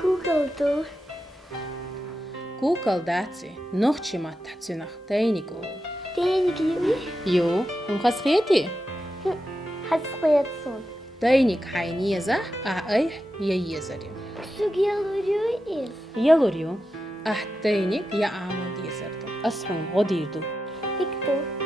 Kugeldu. Google daci nohčimat tacinach teinigu. Teinigliwi. Jo, خسخيتي Hasriyatsun. تينيك حينيزة أي ييزري Sugiyaluyu is. يلوريو تينيك يا عمود يزرتو أسحون غديردو Iktu.